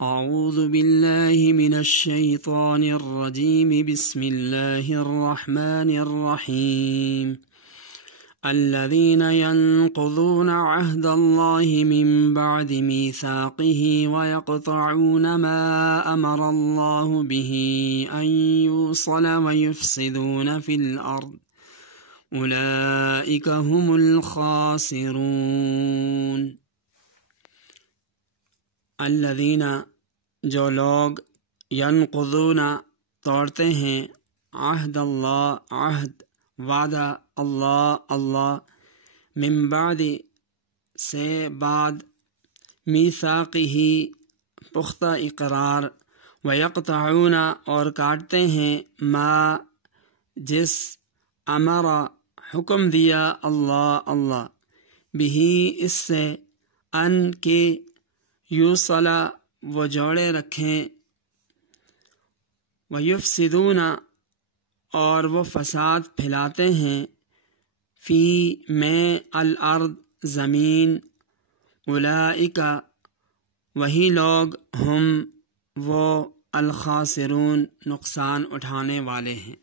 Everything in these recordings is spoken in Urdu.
اعوذ باللہ من الشیطان الرجیم بسم اللہ الرحمن الرحیم الذين ينقضون عهد الله من بعد ميثاقه ويقطعون ما أمر الله به أن يوصل ويفسدون في الأرض أولئك هم الخاسرون۔ الذين جو لوگ ينقضون توڑتے ہیں عہد اللہ عہد وعدہ اللہ من بعد سے بعد میثاقہ پختہ اقرار ویقطعون اور کاٹتے ہیں ما جس امر حکم دیا اللہ بہی اس سے ان کے یوصلا وہ جوڑے رکھیں ویفسدون اور وہ فساد پھیلاتے ہیں فی میں الارض زمین اولئک وہی لوگ ہم وہ الخاسرون نقصان اٹھانے والے ہیں۔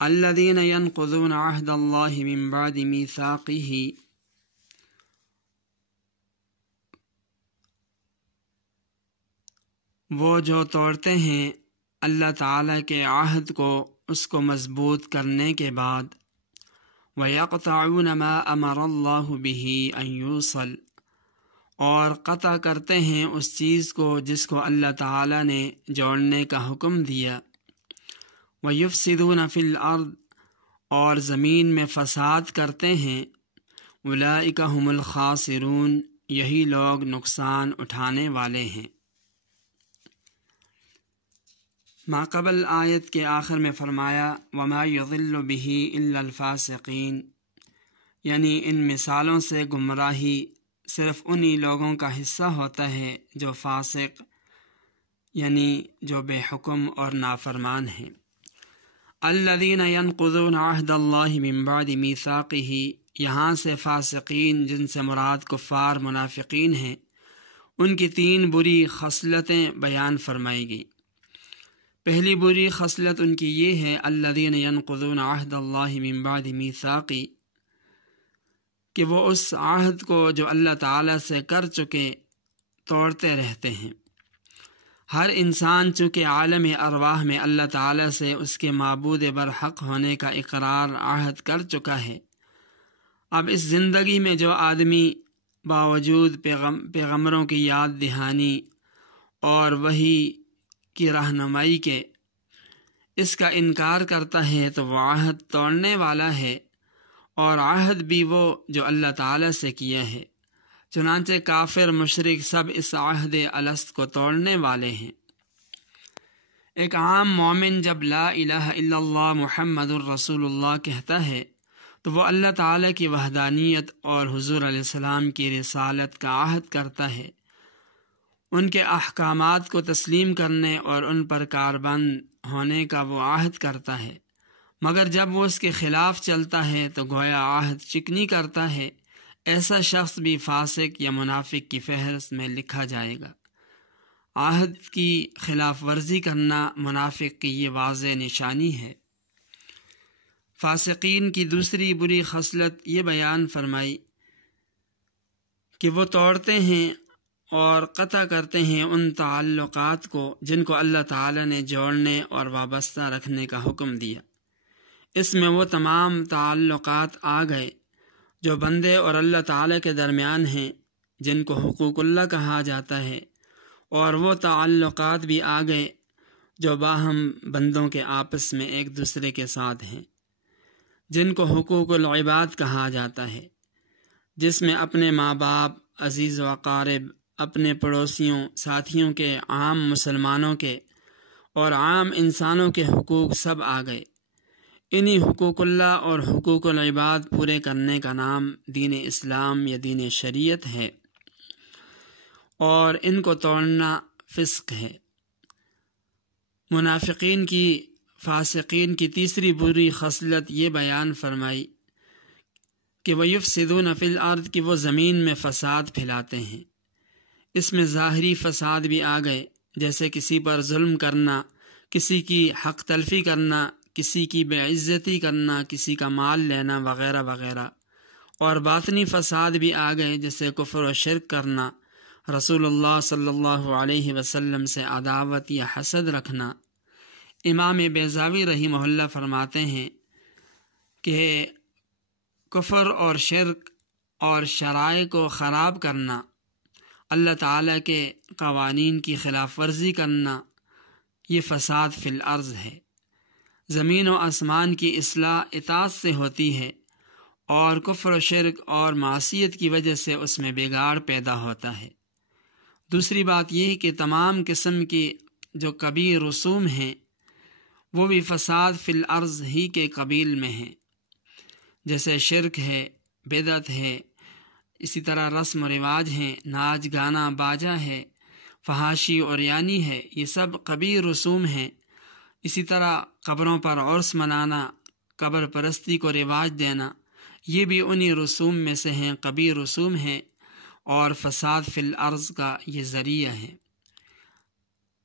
الذین ینقضون عہد اللہ من بعد میثاقہ وہ جو توڑتے ہیں اللہ تعالیٰ کے عہد کو اس کو مضبوط کرنے کے بعد وَيَقْطَعُونَ مَا أَمَرَ اللَّهُ بِهِ أَن يُوصَلَ اور قطع کرتے ہیں اس چیز کو جس کو اللہ تعالیٰ نے جوڑنے کا حکم دیا وَيُفْسِدُونَ فِي الْأَرْضِ اور زمین میں فساد کرتے ہیں أُولَئِكَ هُمُ الْخَاسِرُونَ یہی لوگ نقصان اٹھانے والے ہیں۔ ماقبل آیت کے آخر میں فرمایا وما یضل بہ الا الفاسقین، یعنی ان مثالوں سے گمراہی صرف انہی لوگوں کا حصہ ہوتا ہے جو فاسق یعنی جو بے حکم اور نافرمان ہیں۔ الذین ینقضون عہد اللہ من بعد میثاقہ، یہاں سے فاسقین جن سے مراد کفار منافقین ہیں ان کی 3 بری خصلتیں بیان فرمائی گئی۔ پہلی بری خصلت ان کی یہ ہے الذین ینقضون عہد اللہ من بعد میثاقہ کہ وہ اس عہد کو جو اللہ تعالیٰ سے کر چکے توڑتے رہتے ہیں۔ ہر انسان چونکہ عالم ارواح میں اللہ تعالیٰ سے اس کے معبود برحق ہونے کا اقرار عہد کر چکا ہے، اب اس زندگی میں جو آدمی باوجود پیغمبروں کی یاد دہانی اور وحی کی رہنمائی کے اس کا انکار کرتا ہے تو وہ عہد توڑنے والا ہے، اور عہد بھی وہ جو اللہ تعالیٰ سے کیا ہے۔ چنانچہ کافر مشرک سب اس عہد الست کو توڑنے والے ہیں۔ ایک عام مومن جب لا الہ الا اللہ محمد الرسول اللہ کہتا ہے تو وہ اللہ تعالیٰ کی وحدانیت اور حضور علیہ السلام کی رسالت کا عہد کرتا ہے، ان کے احکامات کو تسلیم کرنے اور ان پر کاربند ہونے کا وہ عہد کرتا ہے، مگر جب وہ اس کے خلاف چلتا ہے تو گویا عہد چکنی کرتا ہے۔ ایسا شخص بھی فاسق یا منافق کی فہرست میں لکھا جائے گا۔ عہد کی خلاف ورزی کرنا منافق کی یہ واضح نشانی ہے۔ فاسقین کی دوسری بری خصلت یہ بیان فرمائی کہ وہ توڑتے ہیں اور قطع کرتے ہیں ان تعلقات کو جن کو اللہ تعالیٰ نے جوڑنے اور وابستہ رکھنے کا حکم دیا۔ اس میں وہ تمام تعلقات آ گئے جو بندے اور اللہ تعالیٰ کے درمیان ہیں، جن کو حقوق اللہ کہا جاتا ہے، اور وہ تعلقات بھی آ گئے جو باہم بندوں کے آپس میں ایک دوسرے کے ساتھ ہیں، جن کو حقوق العباد کہا جاتا ہے، جس میں اپنے ماں باپ، عزیز و اقارب، اپنے پڑوسیوں، ساتھیوں کے، عام مسلمانوں کے اور عام انسانوں کے حقوق سب آ گئے۔ انہی حقوق اللہ اور حقوق العباد پورے کرنے کا نام دین اسلام یا دین شریعت ہے، اور ان کو توڑنا فسق ہے۔ منافقین کی فاسقین کی تیسری بری خصلت یہ بیان فرمائی کہ وَيُفْسِدُونَ فِي الْأَرْضِ کہ وہ زمین میں فساد پھیلاتے ہیں۔ اس میں ظاہری فساد بھی آ گئے، جیسے کسی پر ظلم کرنا، کسی کی حق تلفی کرنا، کسی کی بے عزتی کرنا، کسی کا مال لینا وغیرہ وغیرہ۔ اور باطنی فساد بھی آ گئے، جیسے کفر و شرک کرنا، رسول اللہ صلی اللہ علیہ وسلم سے عداوت یا حسد رکھنا۔ امام بیضاوی رحمہ اللہ فرماتے ہیں کہ کفر اور شرک اور شرائع کو خراب کرنا، اللہ تعالیٰ کے قوانین کی خلاف ورزی کرنا، یہ فساد فی الارض ہے۔ زمین و آسمان کی اصلاح اطاعت سے ہوتی ہے، اور کفر و شرک اور معصیت کی وجہ سے اس میں بگاڑ پیدا ہوتا ہے۔ دوسری بات یہ کہ تمام قسم کی جو کبیر رسوم ہیں وہ بھی فساد فی الارض ہی کے قبیل میں ہیں، جیسے شرک ہے، بدعت ہے، اسی طرح رسم و رواج ہیں، ناچ گانا باجا ہے، فحاشی اور یعنی ہے، یہ سب کبیر رسوم ہیں۔ اسی طرح قبروں پر عرس منانا، قبر پرستی کو رواج دینا، یہ بھی انہی رسوم میں سے ہیں، کبیر رسوم ہیں، اور فساد فی الارض کا یہ ذریعہ ہے۔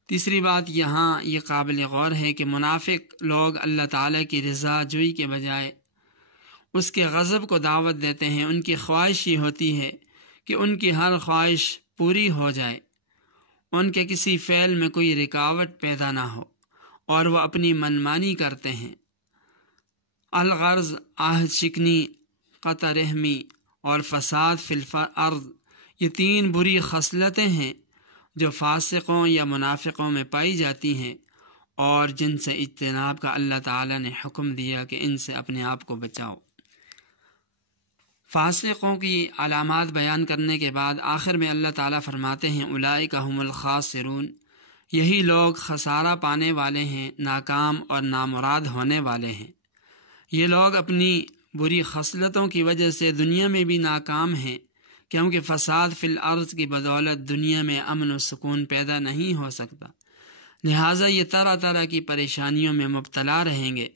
تیسری بات یہاں یہ قابل غور ہے کہ منافق لوگ اللہ تعالیٰ کی رضا جوئی کے بجائے اس کے غضب کو دعوت دیتے ہیں۔ ان کی خواہش یہ ہوتی ہے کہ ان کی ہر خواہش پوری ہو جائے، ان کے کسی فعل میں کوئی رکاوٹ پیدا نہ ہو، اور وہ اپنی منمانی کرتے ہیں۔ الغرض عہد شکنی، قطع رحمی اور فساد فی الارض، یہ تین بری خصلتیں ہیں جو فاسقوں یا منافقوں میں پائی جاتی ہیں، اور جن سے اجتناب کا اللہ تعالیٰ نے حکم دیا کہ ان سے اپنے آپ کو بچاؤ۔ فاسقوں کی علامات بیان کرنے کے بعد آخر میں اللہ تعالیٰ فرماتے ہیں اولئک هم الخاسرون، یہی لوگ خسارہ پانے والے ہیں، ناکام اور نامراد ہونے والے ہیں۔ یہ لوگ اپنی بری خصلتوں کی وجہ سے دنیا میں بھی ناکام ہیں، کیونکہ فساد فی الارض کی بدولت دنیا میں امن و سکون پیدا نہیں ہو سکتا، لہٰذا یہ طرح طرح کی پریشانیوں میں مبتلا رہیں گے،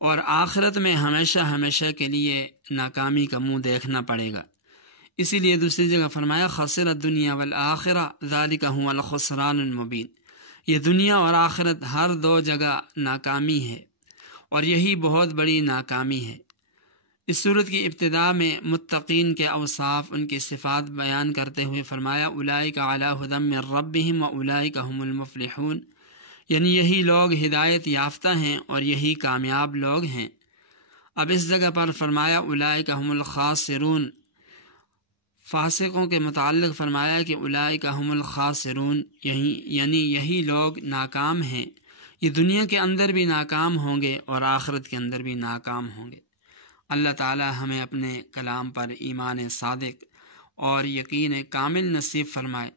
اور آخرت میں ہمیشہ ہمیشہ کے لیے ناکامی کا منہ دیکھنا پڑے گا۔ اسی لیے دوسری جگہ فرمایا خسر الدنیا والآخرہ ذالک هو الخسران المبین، یہ دنیا اور آخرت ہر دو جگہ ناکامی ہے، اور یہی بہت بڑی ناکامی ہے۔ اس صورت کی ابتدا میں متقین کے اوصاف، ان کی صفات بیان کرتے ہوئے فرمایا اولئک علی ھدی من ربہم واولئک ھم المفلحون، یعنی یہی لوگ ہدایت یافتہ ہیں اور یہی کامیاب لوگ ہیں۔ اب اس جگہ پر فرمایا اولئک ھم الخاسرون، فاسقوں کے متعلق فرمایا کہ اولئک ھم الخاسرون، یعنی یہی لوگ ناکام ہیں، یہ دنیا کے اندر بھی ناکام ہوں گے اور آخرت کے اندر بھی ناکام ہوں گے۔ اللہ تعالی ہمیں اپنے کلام پر ایمان صادق اور یقین کامل نصیب فرمائے۔